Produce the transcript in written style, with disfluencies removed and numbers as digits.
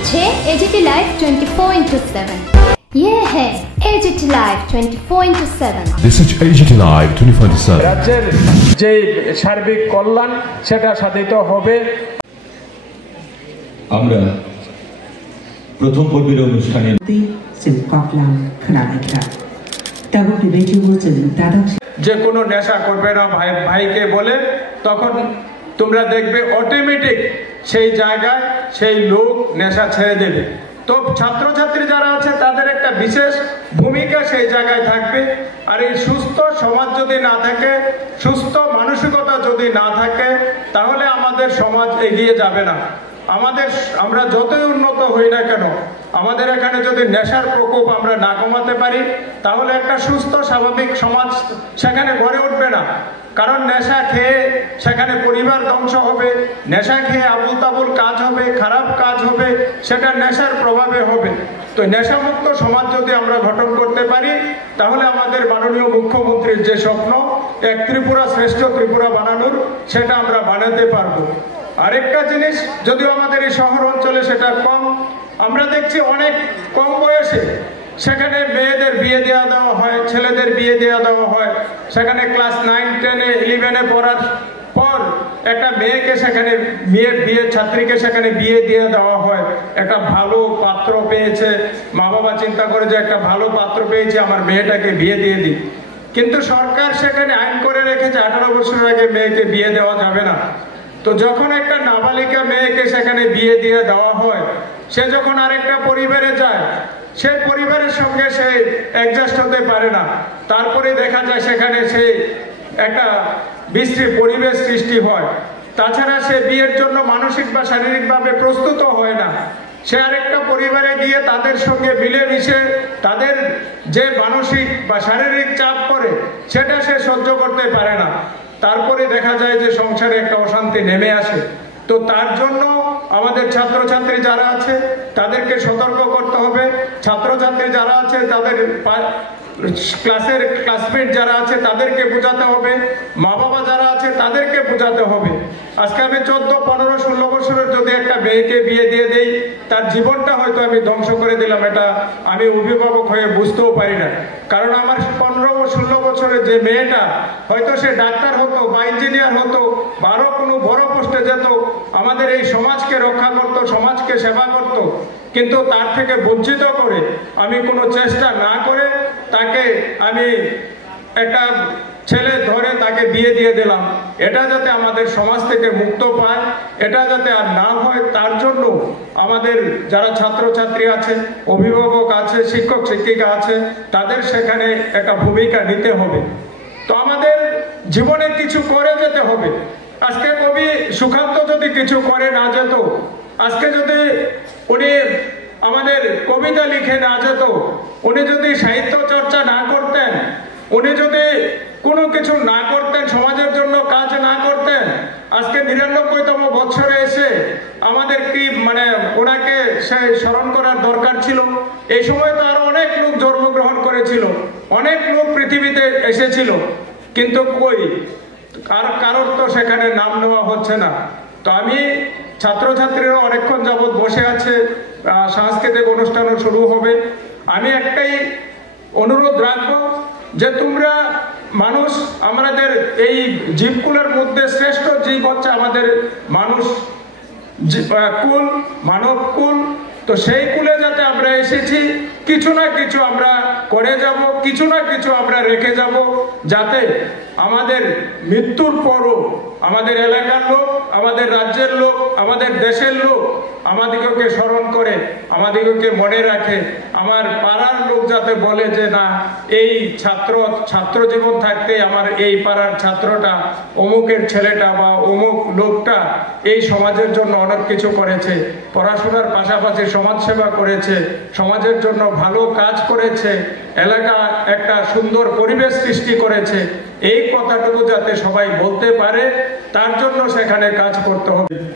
হচ্ছে AGT live 24/7। ये है AGT Live 24/7। This is AGT Live 24/7। রাজ্যের যে সার্বিক কল্যাণ সেটা সাধিত হবে। আমরা প্রথম পর্বের অনুষ্ঠানে যে কোনো নেশা করবে না ভাইকে বলে, তখন তোমরা দেখবে অটোমেটিক সেই জায়গায় সেই লোক নেশা ছেড়ে দেবে। তো ছাত্রছাত্রী যারা আছে তাদের একটা বিশেষ ভূমিকা সেই জায়গায় থাকবে। আর এই সুস্থ সমাজ যদি না থাকে, সুস্থ মানসিকতা যদি না থাকে, তাহলে আমাদের সমাজ এগিয়ে যাবে না। আমরা যতই উন্নত হই না কেন, আমাদের এখানে যদি নেশার প্রকোপ আমরা না কমাতে পারি, তাহলে একটা সুস্থ স্বাভাবিক সমাজ সেখানে গড়ে উঠবে না। কারণ নেশা খেয়ে সেখানে পরিবার ধ্বংস হবে, নেশা খেয়ে আবুল তাবুল কাজ হবে, খারাপ কাজ হবে, সেটা নেশার প্রভাবে হবে। তো নেশামুক্ত সমাজ যদি আমরা গঠন করতে পারি, তাহলে আমাদের মাননীয় মুখ্যমন্ত্রীর যে স্বপ্ন এক ত্রিপুরা শ্রেষ্ঠ ত্রিপুরা বানানোর, সেটা আমরা বানাতে পারবো। আরেকটা জিনিস, যদিও আমাদের এই শহর অঞ্চলে সেটা কম, আমরা দেখছি অনেক কম বয়সে সেখানে মেয়েদের বিয়ে দেওয়া হয়, ছেলেদের বিয়ে দেওয়া হয়। সেখানে ক্লাস 9, 10, 11 পড়ার পর একটা মেয়েকে সেখানে ছাত্রীকে সেখানে বিয়ে দিয়ে দেওয়া হয়। একটা ভালো পাত্র পেয়েছে, মা বাবা চিন্তা করে যে একটা ভালো পাত্র পেয়েছে, আমার মেয়েটাকে বিয়ে দিয়ে দিই। কিন্তু সরকার সেখানে আইন করে রেখেছে 18 বছরের আগে মেয়েকে বিয়ে দেওয়া যাবে না। তো যখন একটা নাবালিকা মেয়েকে সেখানে বিয়ে দিয়ে দেওয়া হয়, সে যখন আরেকটা পরিবারে যায়, সেই পরিবারের সঙ্গে সে অ্যাডজাস্ট হতে পারে না। তারপরে দেখা যায় সেখানে সে একটা বিশ্রী পরিবেশ সৃষ্টি হয়। তাছাড়া সে বিয়ের জন্য মানসিক বা শারীরিকভাবে প্রস্তুত হয় না। সে আরেকটা পরিবারে গিয়ে তাদের সঙ্গে মিলেমিশে তাদের যে মানসিক বা শারীরিক চাপ পড়ে, সেটা সে সহ্য করতে পারে না। তারপরে দেখা যায় যে সংসারে একটা অশান্তি নেমে আসে। তো তার জন্য আমাদের ছাত্রছাত্রী যারা আছে তাদেরকে সতর্ক করতে হবে। ছাত্রছাত্রী যারা আছে তাদের ক্লাসের ক্লাসমেট যারা আছে তাদেরকে বোঝাতে হবে, মা বাবা যারা আছে তাদেরকে বোঝাতে হবে। আজকে আমি 14, 15, 16 বছরের যদি একটা মেয়েকে বিয়ে দিয়ে দেই, তার জীবনটা হয়তো আমি ধ্বংস করে দিলাম, এটা আমি অভিভাবক হয়ে বুঝতেও পারি না। কারণ আমার 15 ও 16 বছরের যে মেয়েটা, হয়তো সে ডাক্তার হতো বা ইঞ্জিনিয়ার হতো বা আরো কোনো বড় পোস্টে যেত, আমাদের এই সমাজকে রক্ষা করত, সমাজকে সেবা করত। কিন্তু তার থেকে বঞ্চিত করে আমি কোনো চেষ্টা না করে তাকে আমি একটা ছেলে ধরে তাকে বিয়ে দিয়ে দিলাম। এটা যাতে আমাদের সমাজ থেকে মুক্ত পায়, এটা যাতে আর না হয়, তার জন্য আমাদের যারা ছাত্রছাত্রী আছে, অভিভাবক আছে, শিক্ষক শিক্ষিকা আছে, তাদের সেখানে একটা ভূমিকা নিতে হবে। তো আমাদের জীবনে কিছু করে যেতে হবে। আজকে কবি সুকান্ত যদি কিছু করে না যেত, আজকে যদি উনি আমাদের কবিতা লিখে না যেত, উনি যদি সাহিত্য চর্চা না করতেন, উনি যদি কোনো কিছু না করতেন, সমাজের জন্য কাজ না করতেন, আজকে 99তম বছরে এসে আমাদের কি ওনাকে স্মরণ করার দরকার ছিল? এই সময় তো আরো অনেক লোক জন্মগ্রহণ করেছিল, অনেক লোক পৃথিবীতে এসেছিল, কিন্তু কই কারোর তো সেখানে নাম নেওয়া হচ্ছে না। তো আমি ছাত্রছাত্রীরা অনেকক্ষণ যাবৎ বসে আছে, সাংস্কৃতিক অনুষ্ঠানও শুরু হবে। আমি একটাই অনুরোধ রাখবো যে তোমরা মানুষ, আমাদের এই জীবকুলের মধ্যে শ্রেষ্ঠ জীব হচ্ছে আমাদের মানুষ কুল, মানব কুল। তো সেই কুলে যাতে আমরা এসেছি, কিছু না কিছু আমরা করে যাব, কিছু না কিছু আমরা রেখে যাব, যাতে আমাদের মৃত্যুর পরও আমাদের এলাকার লোক, আমাদের রাজ্যের লোক, আমাদের দেশের লোক আমাদিগকে স্মরণ করে, আমাদিগকে মনে রাখে। আমার পাড়ার লোক যাতে বলে যে না, এই ছাত্র জীবন থাকতে আমার এই পাড়ার ছাত্রটা, অমুকের ছেলেটা বা অমুক লোকটা এই সমাজের জন্য অনেক কিছু করেছে, পড়াশোনার পাশাপাশি সমাজসেবা করেছে, সমাজের জন্য ভালো কাজ করেছে, এলাকা একটা সুন্দর পরিবেশ সৃষ্টি করেছে। এই কথাটুকু যাতে সবাই বলতে পারে, তার জন্য সেখানে কাজ করতে হবে।